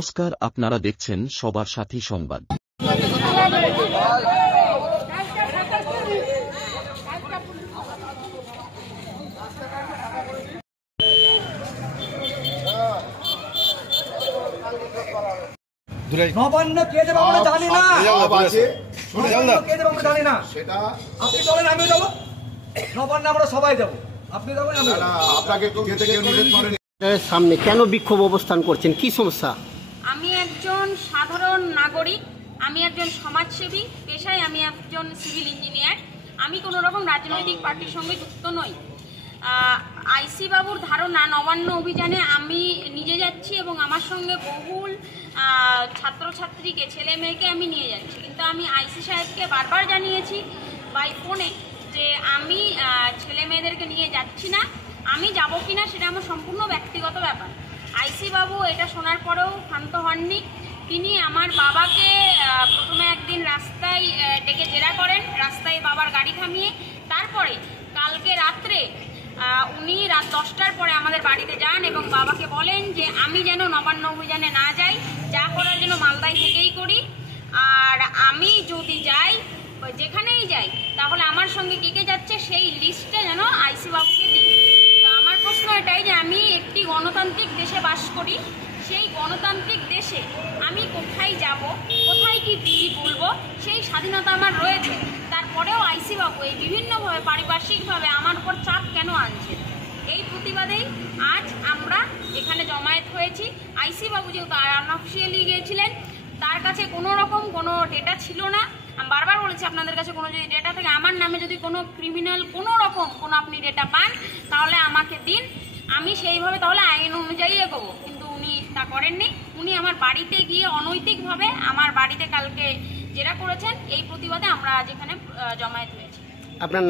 নমস্কার, আপনারা দেখছেন সবার সাথী সংবাদ। নবান্ন কে দেবে আমরা জানি না, কে দেবে আমরা জানি না, সেটা আপনি চলেন আমিও যাবো, নবান্ন আমরা সবাই যাবো, আপনি যাবেন আমি আপনাকে সামনে কেন বিক্ষোভ অবস্থান করছেন, কি সমস্যা? আমি একজন সাধারণ নাগরিক, আমি একজন সমাজসেবী পেশায়, আমি একজন সিভিল ইঞ্জিনিয়ার। আমি কোনো রকম রাজনৈতিক পার্টির সঙ্গে যুক্ত নই। আইসি বাবুর ধারণা নবান্ন অভিযানে আমি নিজে যাচ্ছি এবং আমার সঙ্গে বহুল ছাত্রছাত্রীকে, ছেলে মেয়েকে আমি নিয়ে যাচ্ছি, কিন্তু আমি আইসি সাহেবকে বারবার জানিয়েছি বাই ফোনে যে আমি ছেলে মেয়েদেরকে নিয়ে যাচ্ছি না, আমি যাব কিনা সেটা আমার সম্পূর্ণ ব্যক্তিগত ব্যাপার। আইসি বাবু এটা শোনার পরেও ক্ষান্ত হননি। তিনি আমার বাবাকে প্রথমে একদিন রাস্তায় ডেকে জেরা করেন, রাস্তায় বাবার গাড়ি থামিয়ে। তারপরে কালকে রাত্রে উনি রাত 10টার পরে আমাদের বাড়িতে যান এবং বাবাকে বলেন যে আমি যেন নবান্ন অভিযানে না যাই, যা করার জন্য মালদায় থেকেই করি, আর আমি যদি যাই, যেখানেই যাই, তাহলে আমার সঙ্গে কে কে যাচ্ছে সেই লিস্টে যেন আইসি বাবুকে দিই। তো আমার প্রশ্ন এটাই যে আমি একটি গণতান্ত্রিক দেশে বাস করি, সেই গণতান্ত্রিক দেশে আমি কোথায় যাব, কোথায় কি বলবো, সেই স্বাধীনতা আমার রয়েছে। তারপরেও আইসি বাবু এই বিভিন্নভাবে পারিপার্শ্বিকভাবে আমার উপর চাপ কেন আনছে? এই প্রতিবাদেই আজ আমরা এখানে জমায়েত হয়েছি। আইসি বাবু যেহেতু আনঅফিসিয়ালি গিয়েছিলেন, তার কাছে কোনো রকম কোনো ডেটা ছিল না। আমি বারবার বলেছি আপনাদের কাছে কোনো যদি ডেটা থাকে, আমার নামে যদি কোনো ক্রিমিনাল কোনো রকম কোনো আপনি ডেটা পান তাহলে আমাকে দিন, আমি সেইভাবে তাহলে আইন অনুযায়ী এগোবো। কিন্তু উনি তা করেননি। উনি আমার বাড়িতে গিয়ে অনৈতিকভাবে আমার বাড়িতে কালকে জেরা করেছেন। এই প্রতিবাদে আমরা আজ এখানে জমায়েত হয়েছি। আপনার